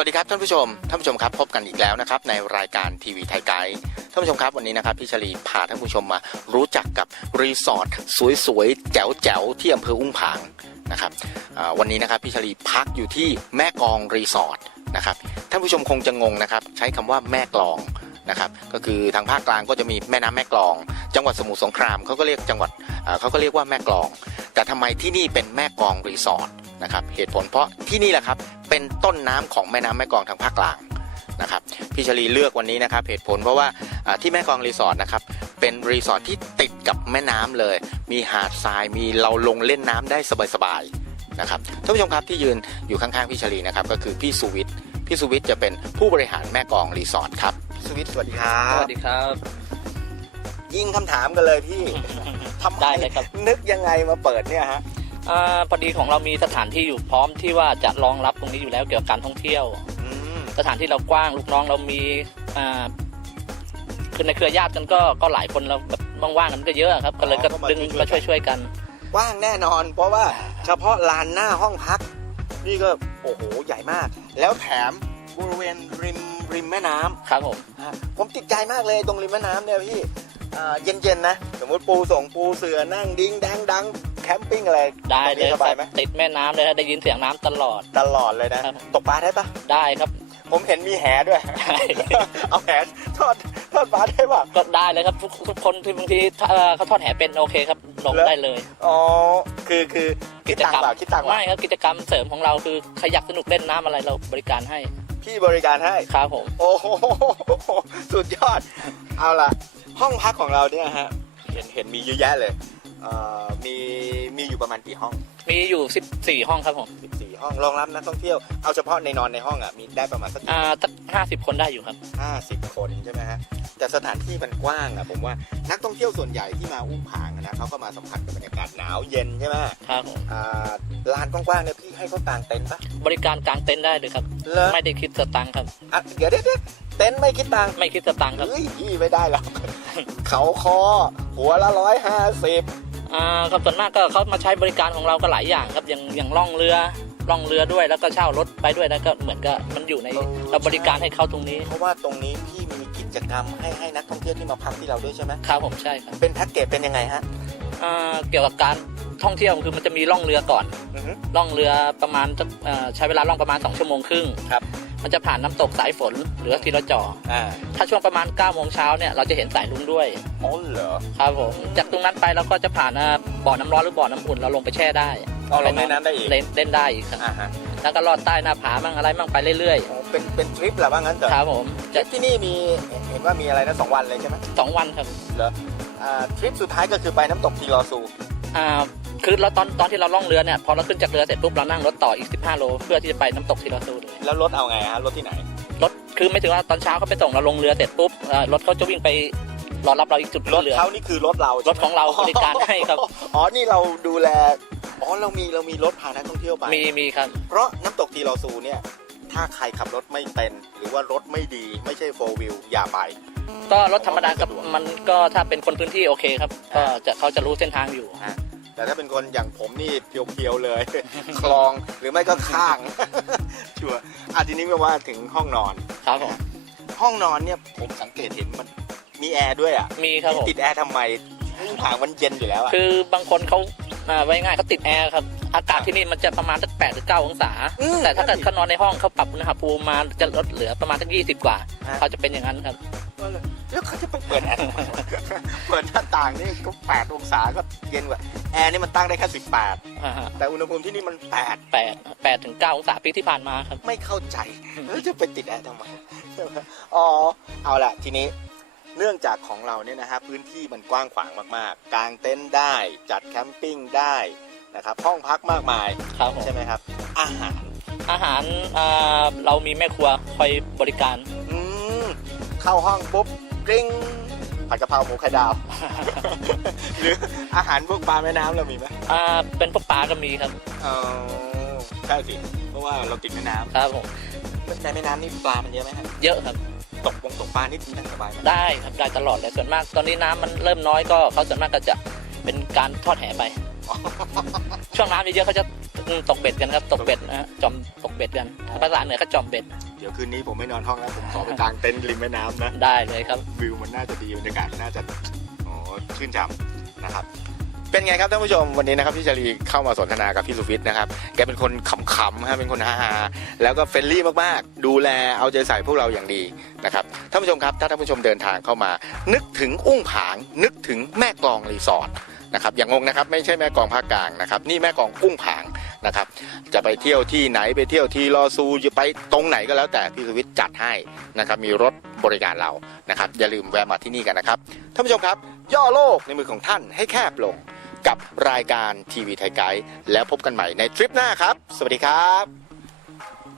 วัสดีครับท่านผู้ชมท่านผู้ชมครับพบกันอีกแล้วนะครับในรายการทีวีไทยไกด์ท่านผู้ชมครับวันนี้นะครับพี่ชลีพาท่านผู้ชมมา รู้จักกับรีสอร์ทสวยๆแจ๋วแจ๋วที่อำเภออุ้งผางนะครับวันนี้นะครับพี่ชลีพักอยู่ที่แม่กองรีสอร์ทนะครับท่านผู้ชมคงจะงงนะครับใช้คําว่าแม่กลองนะครับก็คือทางภาคกลางก็จะมีแม่น้ําแม่กลอง จังหวัดสมุทรสงครามเขาก็เรียกจังหวัดเขาก็เรียกว่าแม่กลองแต่ทําไมที่นี่เป็นแม่กองรีสอร์ทนะครับเหตุผลเพราะที่นี่แหละครับเป็นต้นน้ําของแม่น้ําแม่กองทางภาคกลางนะครับพี่ชลีเลือกวันนี้นะครับ เหตุผลเพราะว่าที่แม่กองรีสอร์ทนะครับเป็นรีสอร์ทที่ติดกับแม่น้ําเลยมีหาดทรายมีเราลงเล่นน้ําได้สบายๆนะครับท่านผู้ชมครับที่ยืนอยู่ข้างๆ พี่ชลีนะครับก็คือพี่สุวิทย์พี่สุวิทย์จะเป็นผู้บริหารแม่กองรีสอร์ทครับสุวิทย์สวัสดีครับสวัสดีครับ ยิงคําถามกันเลยพี่ทำไมนึกยังไงมาเปิดเนี่ยฮะอพอดีของเรามีสถานที่อยู่พร้อมที่ว่าจะรองรับตรงนี้อยู่แล้วเกี่ยวกับการท่องเที่ยวสถานที่เรากว้างลูกน้องเรามีคือในเครือญาติกันก็ก็หลายคนเราแบบว่างๆกันก็เยอะครับก็เลยก็ดึงมาช่วยช่วยกันกว้างแน่นอน เพราะว่าเฉพาะลานหน้าห้องพักนี่ก็โอ้โหใหญ่มาก แล้วแถมบริเวณริมริมแม่น้ำครับ ผมผมติดใจมากเลยตรงริมแม่น้ำเนี่ยพี่เย็นๆนะสมมติปูส่งปูเสือนั่งดิ้งแดงดังแคมปิ้งอะไรได้เลยสบายไหมติดแม่น้ำเลยนะได้ยินเสียงน้ำตลอดตลอดเลยนะตกปลาได้ปะได้ครับ ผมเห็นมีแหด้วยเอาแหทอดทอดปลาได้ปะก็ได้เลยครับทุกทุกคนที่บางทีเขาทอดแหเป็นโอเคครับลงได้เลยอ๋อคือคือกิจกรรมคิดต่างไม่ครับกิจกรรมเสริมของเราคือขยับสนุกเล่นน้ำอะไรเราบริการให้พี่บริการให้ครับผมโอ้โหสุดยอด เอาล่ะ ห้องพักของเราเนี่ยฮะเห็นเห็นมีเยอะแยะเลยมีมีอยู่ประมาณกี่ห้อง มีอยู่ 14 ห้องครับผม14 ห้องรองรับนักท่องเที่ยว เอาเฉพาะในนอนในห้องอ่ะ มีได้ประมาณสักห้าห้าสิบคนได้อยู่ครับ 50 คนใช่ไหมฮะ แต่สถานที่มันกว้างอ่ะผมว่า นักท่องเที่ยวส่วนใหญ่ที่มาอุ้มผางนะเขาก็มาสัมผัสกับบรรยากาศหนาวเย็นใช่ไหมครับผมลานกว้างๆเนี่ยพี่ให้เขาตางเต็นท์ปะบริการกางเต็นท์ได้เลยครับ ไม่ได้คิดสตังค์ครับเดี๋ยวเดี๋ยวเต็นท์ไม่คิดตังค์ไม่คิดสตังค์ครับเฮ้ยพี่ไม่ได้หรอกเขาคอหัวละร้อยห้าสิบครับส่วนมากก็เขามาใช้บริการของเราก็หลายอย่างครับ อย่างอย่างล่องเรือล่องเรือด้วยแล้วก็เช่ารถไปด้วยแล้วก็เหมือนกับมันอยู่ในเราบริการให้เขาตรงนี้ เพราะว่าตรงนี้พี่มีกิจกรรมให้ให้นักท่องเที่ยวที่มาพักที่เราด้วยใช่ไหมครับผมใช่ครับเป็นแพ็กเกจเป็นยังไงฮะเกี่ยวกับการท่องเที่ยวคือมันจะมีล่องเรือก่อนล่องเรือประมาณใช้เวลาล่องประมาณ 2 ชั่วโมงครึ่งครับมันจะผ่านน้ําตกสายฝนหรือทีละจออถ้าช่วงประมาณ9ก้าโมงเช้าเนี่ยเราจะเห็นสายลุงด้วยอ๋อเหรอ ครับผม จากตรงนั้นไปเราก็จะผ่านบ่อ น้ําร้อนหรือบ่อ น้ําอุ่นเราลงไปแช่ได้ลงในน้ำได้อีก เล่นได้อีกครับแล้วก็ลอดใต้หน้า ผา มั่งอะไรมั่งไปเรื่อยๆ เป็น เป็นทริปหรือว่างั้นเหรอครับผมทริที่นี่มี เห็นว่ามีอะไรนะสองวันเลยใช่ไหมสองวันครับ เหรอทริปสุดท้ายก็คือไปน้ําตกทีลอซูคือเราตอนตอนที่เราล่องเรือเนี่ยพอเราขึ้นจากเรือเสร็จปุ๊บเรานั่งรถต่ออีกสิบห้าโลเพื่อที่จะไปน้ําตกทีลาซูเลยแล้วรถเอาไงฮะรถที่ไหน รถคือไม่ถึงว่าตอนเช้าเขาไปส่งเราลงเรือเสร็จปุ๊บ รถเขาจะวิ่งไป รอรับเราอีกจุดรถเรือเขานี่คือรถเรารถของเราบริการให้ครับอ๋อนี่เราดูแลอ๋อเรามีเรามีรถพานักท่องเที่ยวไปมีมีครับเพราะน้ําตกทีลาซูเนี่ยถ้าใครขับรถไม่เป็นหรือว่ารถไม่ดีไม่ใช่โฟ u r w h e e อย่าไปก็รถธรรมดากับมันก็ถ้าเป็นคนพื้นที่โอเคครับก็จะเขาจะรู้เส้นทางอยู่แต่ถ้าเป็นคนอย่างผม นี่เพียวๆเลย คลองหรือไม่ก็ข้าง ชัวอาทีนี้มาว่าถึงห้องนอน ครับผมห้องนอนเนี่ยผมสังเกตเห็นมันมีแอร์ด้วยอ่ะมีครับติดแอร์ทำไมห่างมันเย็นอยู่แล้วอ่ะคือบางคนเขาไว้ง่ายเขาติดแอร์ครับอากาศที่นี่มันจะประมาณตั้งแปดถึงเก้าองศาแต่ถ้าเกิดเขานอนในห้องเขาปรับอุณหภูมิมาจะลดเหลือประมาณตั้งยี่สิบกว่าเขาจะเป็นอย่างนั้นครับ แล้วเขาจะไปเปิดแอร์เปิดหน้าต่างนี่ก็แปดองศาก็เย็นกว่าแอร์นี่มันตั้งได้แค่สิบแปดแต่อุณหภูมิที่นี่มันแแปปดดแปดถึงเก้าองศาปีที่ผ่านมาครับ ไม่เข้าใจจะไปติดแอร์ทำไม อ๋อเอาละทีนี้เนื่องจากของเราเนี่ยนะฮะพื้นที่มันกว้างขวางมาก ๆกางเต็นท์ได้จัดแคมปิ้งได้นะครับห้องพักมากมายครับใช่ไหมครับ อาหาร อาหารเรามีแม่ครัวคอยบริการอืเข้าห้องปุ๊บกริงงผัดกะเพราหมูไข่ดาว หรืออาหารพวกปลาแม่น้ำเรามีไหมอ่าเป็นพวกปลาก็มีครับเออใช่สิเพราะว่าเราติดแม่น้ำครับผมในแม่น้ำนี่ปลามันเยอะไหมครับ เยอะครับตกวงตกปลานี่ทีนสบายได้ครับได้ตลอดเลยส่วนมากตอนนี้น้ำมันเริ่มน้อยก็เขาส่วนมากก็จะเป็นการทอดแห่ไป ช่วงน้ำเยอะเขาจะตกเบ็ดกันครับตกเบ็ดนะจอมตกเบ็ดกัน ภาษาเหนือเขาจอมเบ็ดเดี๋ยวคืนนี้ผมไม่นอนห้องแล้วผมขอไปกางเต็นท์ริมแม่น้ำนะได้เลยครับวิวมันน่าจะดีบรรยากาศน่าจะโอ้อชื่นชมนะครับ เป็นไงครับท่านผู้ชมวันนี้นะครับพี่จรีเข้ามาสนทนากับพี่สุวิทย์นะครับ แกเป็นคนขำๆครับเป็นคนฮาๆแล้วก็เฟรนลี่มากๆดูแลเอาใจใส่พวกเราอย่างดีนะครับท่านผู้ชมครับถ้าท่านผู้ชมเดินทางเข้ามา นึกถึงอุ้งผางนึกถึงแม่กองรีสอร์ทนะครับอย่างงงนะครับไม่ใช่แม่กองภาคกลางนะครับนี่แม่กองอุ้งผางนะครับจะไปเที่ยวที่ไหนไปเที่ยวที่ลอซูจะไปตรงไหนก็แล้วแต่พี่สวิทย์จัดให้นะครับมีรถบริการเรานะครับอย่าลืมแวะมาที่นี่กันนะครับท่านผู้ชมครับ ย่อโลกในมือของท่านให้แคบลงกับรายการทีวีไทยไกด์แล้วพบกันใหม่ในทริปหน้าครับ สวัสดีครับ